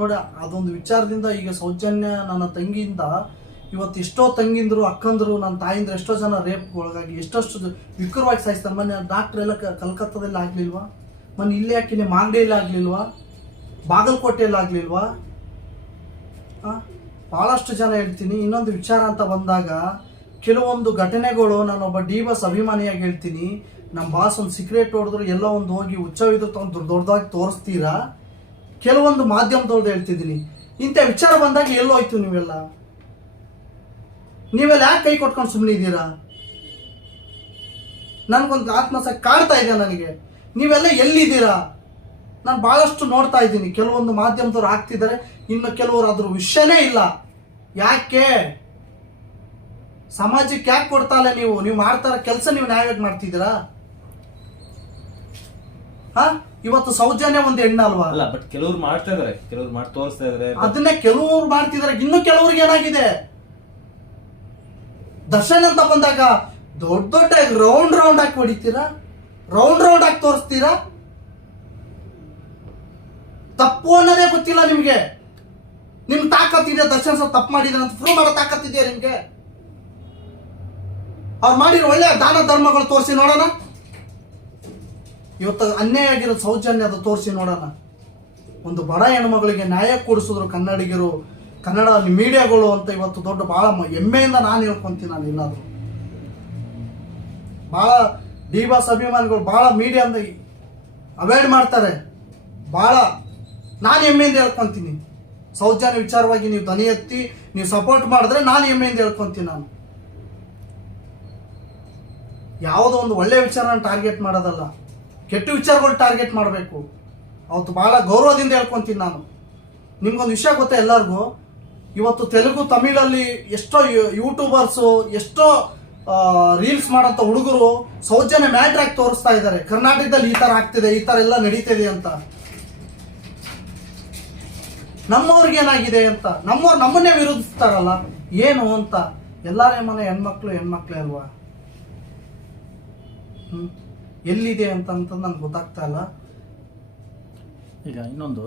ನೋಡಿ ಅದೊಂದು ವಿಚಾರದಿಂದ ಈಗ ಸೌಜನ್ಯ ನನ್ನ ತಂಗಿಯಿಂದ ಇವತ್ತು ಎಷ್ಟೋ ತಂಗಿಂದ್ರು ಅಕ್ಕಂದ್ರು ನನ್ನ ತಾಯಿಂದ್ರು ಎಷ್ಟೋ ಜನ ರೇಪ್ ಒಳಗಾಗಿ ಎಷ್ಟಷ್ಟು ವಿಕೃತವಾಗಿ ಸಾಯಿಸ್ತಾರೆ. ಮೊನ್ನೆ ಡಾಕ್ಟರ್ ಎಲ್ಲ ಕಲ್ಕತ್ತಾದಲ್ಲಿ ಆಗ್ಲಿಲ್ವಾ? ಮೊನ್ನೆ ಇಲ್ಲಿ ಯಾಕೆ ಮಾಗಡಿಯಲ್ಲಿ ಆಗ್ಲಿಲ್ವಾ? ಬಾಗಲಕೋಟೆಯಲ್ಲಿ ಆಗ್ಲಿಲ್ವಾ? ಬಹಳಷ್ಟು ಜನ ಹೇಳ್ತೀನಿ. ಇನ್ನೊಂದು ವಿಚಾರ ಅಂತ ಬಂದಾಗ ಕೆಲವೊಂದು ಘಟನೆಗಳು ನಾನೊಬ್ಬ ಡಿ ಬಾಸ್ ಅಭಿಮಾನಿಯಾಗಿ ಹೇಳ್ತೀನಿ. ನಮ್ಮ ಬಾಸ್ ಒಂದು ಸಿಕ್ರೆಟ್ ಹೊಡೆದ್ರು ಎಲ್ಲೋ ಒಂದು ಹೋಗಿ ಹುಚ್ಚವಿದ್ರು ತಗೊಂಡು ದೊಡ್ಡದಾಗಿ ತೋರಿಸ್ತೀರಾ. ಕೆಲವೊಂದು ಮಾಧ್ಯಮದವ್ರದ್ದು ಹೇಳ್ತಿದ್ದೀನಿ, ಇಂಥ ವಿಚಾರ ಬಂದಾಗ ಎಲ್ಲೋಯ್ತು ನೀವೆಲ್ಲ ಯಾಕೆ ಕೈ ಕೊಟ್ಕೊಂಡು ಸುಮ್ಮನೆ ಇದ್ದೀರಾ? ನನ್ಗೊಂದು ಆತ್ಮಸಾಕ್ಷಿ ಕಾಡ್ತಾ ಇದೆ ನನಗೆ. ನೀವೆಲ್ಲ ಎಲ್ಲಿದ್ದೀರಾ? ನಾನು ಬಹಳಷ್ಟು ನೋಡ್ತಾ ಇದ್ದೀನಿ. ಕೆಲವೊಂದು ಮಾಧ್ಯಮದವ್ರು ಆಗ್ತಿದ್ದಾರೆ, ಇನ್ನು ಕೆಲವರು ಅದ್ರ ವಿಷಯನೇ ಇಲ್ಲ. ಯಾಕೆ ಸಮಾಜಕ್ಕೆ ಯಾಕೆ ಕೊಡ್ತಾ ಇಲ್ಲ? ನೀವು ಮಾಡ್ತಾರ ಕೆಲಸ ನೀವು ನ್ಯಾಯವಾಗಿ ಮಾಡ್ತಿದ್ದೀರಾ? ಇವತ್ತು ಸೌಜನ್ಯ ಒಂದು ಹೆಣ್ಣು ಅಲ್ವಾ? ಅಲ್ಲ, ಬಟ್ ಕೆಲವ್ರು ಮಾಡ್ತಾ ಇದಾರೆ, ಕೆಲವ್ರು ಮಾಡಿ ತೋರಿಸ್ತಾ ಇದಾರೆ. ಅದನ್ನೇ ಕೆಲವ್ರು ಮಾಡ್ತಿದಾರೆ. ಇನ್ನು ಕೆಲವ್ರಿಗೆ ಏನಾಗಿದೆ, ದರ್ಶನ್ ಅಂತ ಬಂದಾಗ ದೊಡ್ಡ ರೌಂಡ್ ಹಾಕಿ ಹೊಡಿತೀರಾ, ರೌಂಡ್ ಹಾಕಿ ತೋರಿಸ್ತೀರಾ. ತಪ್ಪು ಅನ್ನೋದೇ ಗೊತ್ತಿಲ್ಲ ನಿಮ್ಗೆ. ನಿಮ್ ತಾಕತ್ತಿದೆ, ದರ್ಶನ್ ಸರ್ ತಪ್ಪು ಮಾಡಿದ್ರೆ ಅಂತ ಪ್ರೂವ್ ಮಾಡೋ ತಾಕತ್ತಿದೆಯಾ ನಿಮ್ಗೆ? ಅವ್ರು ಮಾಡಿರೋ ಒಳ್ಳೆ ದಾನ ಧರ್ಮಗಳು ತೋರಿಸಿ ನೋಡೋಣ. ಇವತ್ತು ಅನ್ಯಾಯ ಆಗಿರೋ ಸೌಜನ್ಯ ಅದು ತೋರಿಸಿ ನೋಡೋಣ. ಒಂದು ಬಡ ಹೆಣ್ಮಗಳಿಗೆ ನ್ಯಾಯ ಕೊಡಿಸಿದ್ರು ಕನ್ನಡಿಗರು, ಕನ್ನಡ ಮೀಡಿಯಾಗಳು ಅಂತ ಇವತ್ತು ದೊಡ್ಡ ಬಹಳ ಹೆಮ್ಮೆಯಿಂದ ನಾನು ಹೇಳ್ಕೊಂತೀನಿ. ನಾನು ಇಲ್ಲಾದ್ರು ಬಹಳ ಡಿ ಬಾಸ್ ಅಭಿಮಾನಿಗಳು ಬಹಳ ಮೀಡಿಯಾ ಅಂತ ಅವಾಯ್ಡ್ ಮಾಡ್ತಾರೆ. ಬಹಳ ನಾನು ಹೆಮ್ಮೆಯಿಂದ ಹೇಳ್ಕೊಂತೀನಿ. ಸೌಜನ್ಯ ವಿಚಾರವಾಗಿ ನೀವು ಧ್ವನಿ ಎತ್ತಿ ನೀವು ಸಪೋರ್ಟ್ ಮಾಡಿದ್ರೆ ನಾನು ಹೆಮ್ಮೆಯಿಂದ ಹೇಳ್ಕೊಂತೀನಿ. ನಾನು ಯಾವುದೋ ಒಂದು ಒಳ್ಳೆ ವಿಚಾರನ ಟಾರ್ಗೆಟ್ ಮಾಡೋದಲ್ಲ, ಕೆಟ್ಟ ವಿಚಾರಗಳು ಟಾರ್ಗೆಟ್ ಮಾಡಬೇಕು. ಅವತ್ತು ಬಹಳ ಗೌರವದಿಂದ ಹೇಳ್ಕೊಂತೀನಿ ನಾನು. ನಿಮ್ಗೊಂದು ವಿಷಯ ಗೊತ್ತಾ ಎಲ್ಲರಿಗೂ, ಇವತ್ತು ತೆಲುಗು ತಮಿಳಲ್ಲಿ ಎಷ್ಟೋ ಯೂಟ್ಯೂಬರ್ಸು, ಎಷ್ಟೋ ರೀಲ್ಸ್ ಮಾಡೋಂಥ ಹುಡುಗರು ಸೌಜನ್ಯ ಮ್ಯಾಟ್ರ್ ಆಗಿ ತೋರಿಸ್ತಾ ಇದ್ದಾರೆ. ಕರ್ನಾಟಕದಲ್ಲಿ ಈ ಥರ ಆಗ್ತಿದೆ, ಈ ಥರ ಎಲ್ಲ ನಡೀತಿದೆ ಅಂತ. ನಮ್ಮವ್ರಿಗೆ ಏನಾಗಿದೆ ಅಂತ ನಮ್ಮವ್ರು ನಮ್ಮನ್ನೇ ವಿರೋಧಿಸ್ತಾರಲ್ಲ, ಏನು ಅಂತ. ಎಲ್ಲಾರೇ ಮನೆ ಹೆಣ್ಮಕ್ಳೇ ಅಲ್ವಾ? ಎಲ್ಲಿದೆ ಅಂತ ನನ್ಗೆ ಗೊತ್ತಾಗ್ತಾ ಇಲ್ಲ. ಈಗ ಇನ್ನೊಂದು